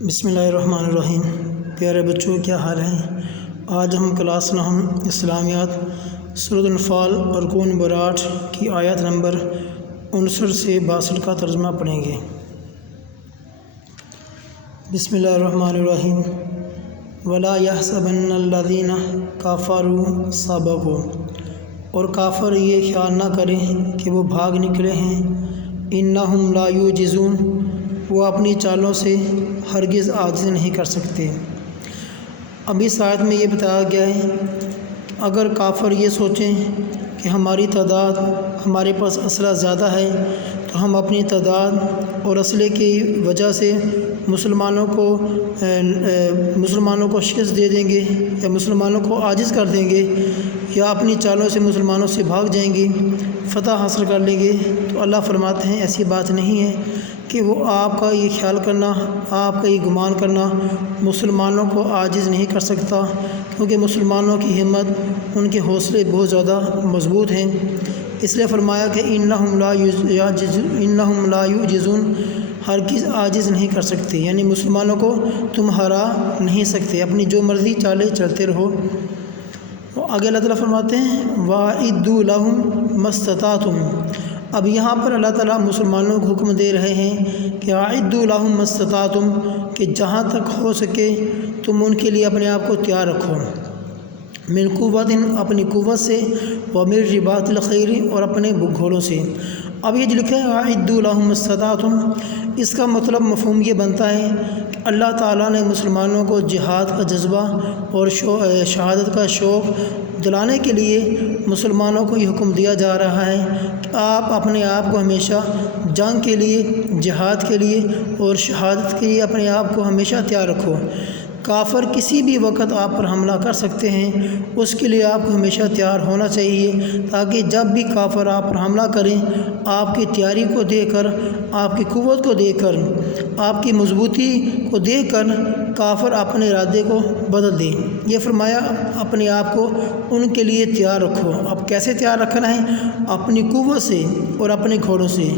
بسم اللہ الرحمن الرحیم۔ پیارے بچوں، کیا حال ہے؟ آج ہم کلاس نہم اسلامیات سورۃ الانفال اور رکوع نمبر 8 کی آیات نمبر 59 سے 62 کا ترجمہ پڑھیں گے۔ بسم اللہ الرحمن الرحیم۔ ولا يحسبن الذين كفروا سبقوا، اور کافر یہ خیال نہ کریں کہ وہ بھاگ نکلے ہیں۔ انہم لا یعجزون، وہ اپنی چالوں سے ہرگز عاجز نہیں کر سکتے۔ اب اس آیت میں یہ بتایا گیا ہے اگر کافر یہ سوچیں کہ ہماری تعداد، ہمارے پاس اسلحہ زیادہ ہے تو ہم اپنی تعداد اور اسلحے کی وجہ سے مسلمانوں کو شکست دے دیں گے یا مسلمانوں کو عاجز کر دیں گے یا اپنی چالوں سے مسلمانوں سے بھاگ جائیں گے، فتح حاصل کر لیں گے، تو اللہ فرماتے ہیں ایسی بات نہیں ہے کہ وہ آپ کا یہ خیال کرنا، آپ کا یہ گمان کرنا مسلمانوں کو عاجز نہیں کر سکتا، کیونکہ مسلمانوں کی ہمت، ان کے حوصلے بہت زیادہ مضبوط ہیں۔ اس لیے فرمایا کہ انہم لا یعجزون، ہرگز عاجز نہیں کر سکتے، یعنی مسلمانوں کو تم ہرا نہیں سکتے، اپنی جو مرضی چالیں چلتے رہو۔ آگے اللہ تعالیٰ فرماتے ہیں وَأَعِدُّوا لَهُم مَا اسْتَطَعْتُمْ۔ اب یہاں پر اللہ تعالیٰ مسلمانوں کو حکم دے رہے ہیں کہ اعدوا لہم ما استطعتم، کہ جہاں تک ہو سکے تم ان کے لیے اپنے آپ کو تیار رکھو، من قوت، اپنی قوت سے، ومن رباط الخیل، اور اپنے گھوڑوں سے۔ اب یہ جو لکھا ہے اعدوا لہم ما استطعتم، اس کا مطلب مفہوم یہ بنتا ہے کہ اللہ تعالیٰ نے مسلمانوں کو جہاد کا جذبہ اور شہادت کا شوق دلانے کے لیے مسلمانوں کو یہ حکم دیا جا رہا ہے کہ آپ اپنے آپ کو ہمیشہ جنگ کے لیے، جہاد کے لیے اور شہادت کے لیے اپنے آپ کو ہمیشہ تیار رکھو۔ کافر کسی بھی وقت آپ پر حملہ کر سکتے ہیں، اس کے لیے آپ کو ہمیشہ تیار ہونا چاہیے، تاکہ جب بھی کافر آپ پر حملہ کریں، آپ کی تیاری کو دیکھ کر، آپ کی قوت کو دیکھ کر، آپ کی مضبوطی کو دیکھ کر کافر اپنے ارادے کو بدل دے۔ یہ فرمایا اپنے آپ کو ان کے لیے تیار رکھو۔ اب کیسے تیار رکھنا ہے؟ اپنی قوت سے اور اپنے گھوڑوں سے۔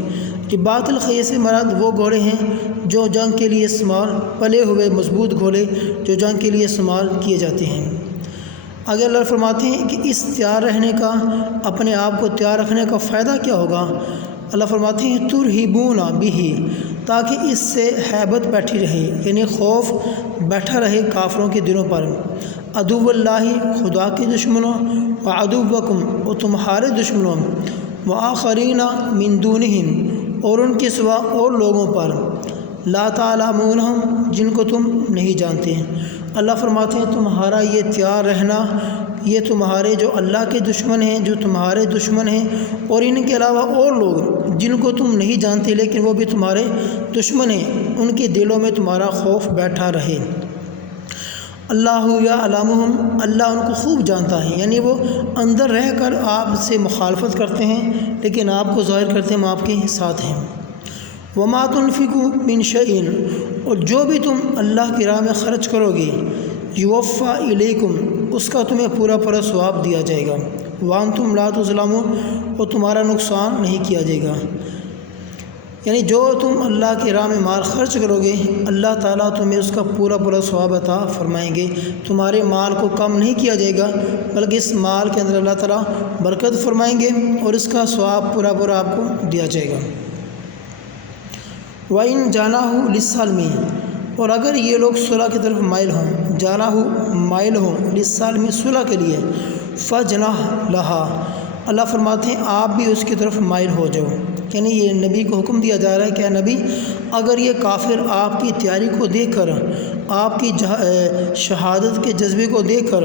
رباط الخیل سے مراد وہ گھوڑے ہیں جو جنگ کے لیے استعمال، پلے ہوئے مضبوط گھوڑے جو جنگ کے لیے استعمال کیے جاتے ہیں۔ آگے اللہ فرماتے ہیں کہ اس تیار رہنے کا، اپنے آپ کو تیار رکھنے کا فائدہ کیا ہوگا؟ اللہ فرماتے ہیں ترہبون بہ، تاکہ اس سے ہیبت بیٹھی رہے، یعنی خوف بیٹھا رہے کافروں کے دلوں پر۔ عدو اللہ، خدا کے دشمنوں، وعدوکم، اور تمہارے دشمنوں، وآخرین من دونہم، اور ان کے سوا اور لوگوں پر، لا تعلمونہم، جن کو تم نہیں جانتے ہیں۔ اللہ فرماتے ہیں تمہارا یہ تیار رہنا، یہ تمہارے جو اللہ کے دشمن ہیں، جو تمہارے دشمن ہیں، اور ان کے علاوہ اور لوگ جن کو تم نہیں جانتے لیکن وہ بھی تمہارے دشمن ہیں، ان کے دلوں میں تمہارا خوف بیٹھا رہے۔ اللہ یعلمہم، اللہ ان کو خوب جانتا ہے، یعنی وہ اندر رہ کر آپ سے مخالفت کرتے ہیں لیکن آپ کو ظاہر کرتے ہیں ہم آپ کے ساتھ ہیں۔ وما تنفقوا من شیء، اور جو بھی تم اللہ کی راہ میں خرچ کرو گے، یوفی الیکم، اس کا تمہیں پورا پورا ثواب دیا جائے گا، وانتم لا تظلمون، اور تمہارا نقصان نہیں کیا جائے گا۔ یعنی جو تم اللہ کی راہ میں مال خرچ کرو گے، اللہ تعالیٰ تمہیں اس کا پورا پورا ثواب عطا فرمائیں گے، تمہارے مال کو کم نہیں کیا جائے گا، بلکہ اس مال کے اندر اللہ تعالیٰ برکت فرمائیں گے اور اس کا ثواب پورا پورا آپ کو دیا جائے گا۔ وَإِن جَانَحُوا لِلسَّلْمِ، اور اگر یہ لوگ صلح کی طرف مائل ہوں، جانحوا مائل ہوں، للسلم صلح کے لیے، فَاجْنَحْ لَهَا، اللہ فرماتے ہیں آپ بھی اس کی طرف مائل ہو جاؤ۔ یعنی یہ نبی کو حکم دیا جا رہا ہے کہ اے نبی، اگر یہ کافر آپ کی تیاری کو دیکھ کر، آپ کی شہادت کے جذبے کو دیکھ کر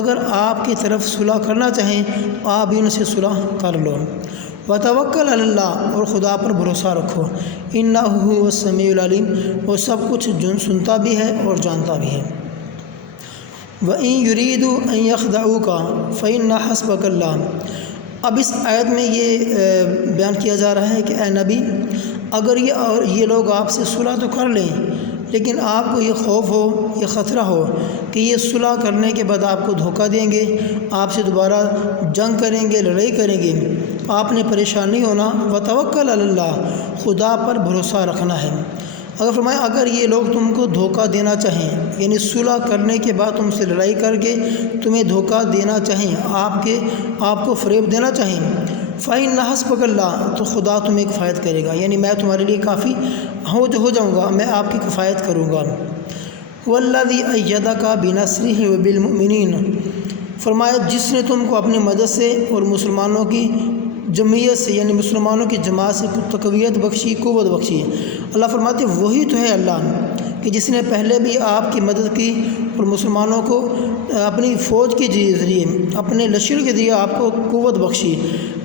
اگر آپ کی طرف صلح کرنا چاہیں، آپ بھی ان سے صلح کر لو۔ وتوکل علی اللہ، اور خدا پر بھروسہ رکھو، انہ هو السمیع العلیم، وہ سب کچھ سنتا بھی ہے اور جانتا بھی ہے۔ وَإِن يُرِيدُوا أَن يَخْدَعُوكَ فَإِنَّ حَسْبَكَ اللَّهُ۔ اب اس آیت میں یہ بیان کیا جا رہا ہے کہ اے نبی، اگر یہ لوگ آپ سے صلح تو کر لیں لیکن آپ کو یہ خوف ہو، یہ خطرہ ہو کہ یہ صلح کرنے کے بعد آپ کو دھوکہ دیں گے، آپ سے دوبارہ جنگ کریں گے، لڑائی کریں گے، آپ نے پریشان نہیں ہونا۔ وتوکل علی اللہ، خدا پر بھروسہ رکھنا ہے۔ اگر فرمایا اگر یہ لوگ تم کو دھوکہ دینا چاہیں، یعنی صلح کرنے کے بعد تم سے لڑائی کر کے تمہیں دھوکہ دینا چاہیں، آپ کو فریب دینا چاہیں، فَإِنَّ حَسْبَكَ اللَّهُ، تو خدا تمہیں کفایت کرے گا، یعنی میں تمہارے لیے کافی ہو جاؤں گا، میں آپ کی کفایت کروں گا۔ وَالَّذِي أَيَّدَكَ بِنَصْرِهِ وَبِالْمُؤْمِنِينَ، فرمایا جس نے تم کو اپنی مدد سے اور مسلمانوں کی جمعیت سے، یعنی مسلمانوں کی جماعت سے تقویت بخشی، قوت بخشی۔ اللہ فرماتے وہی تو ہے اللہ کہ جس نے پہلے بھی آپ کی مدد کی اور مسلمانوں کو اپنی فوج کے ذریعے، اپنے لشکر کے ذریعے آپ کو قوت بخشی۔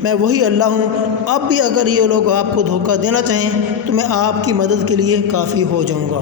میں وہی اللہ ہوں، اب بھی اگر یہ لوگ آپ کو دھوکہ دینا چاہیں تو میں آپ کی مدد کے لیے کافی ہو جاؤں گا۔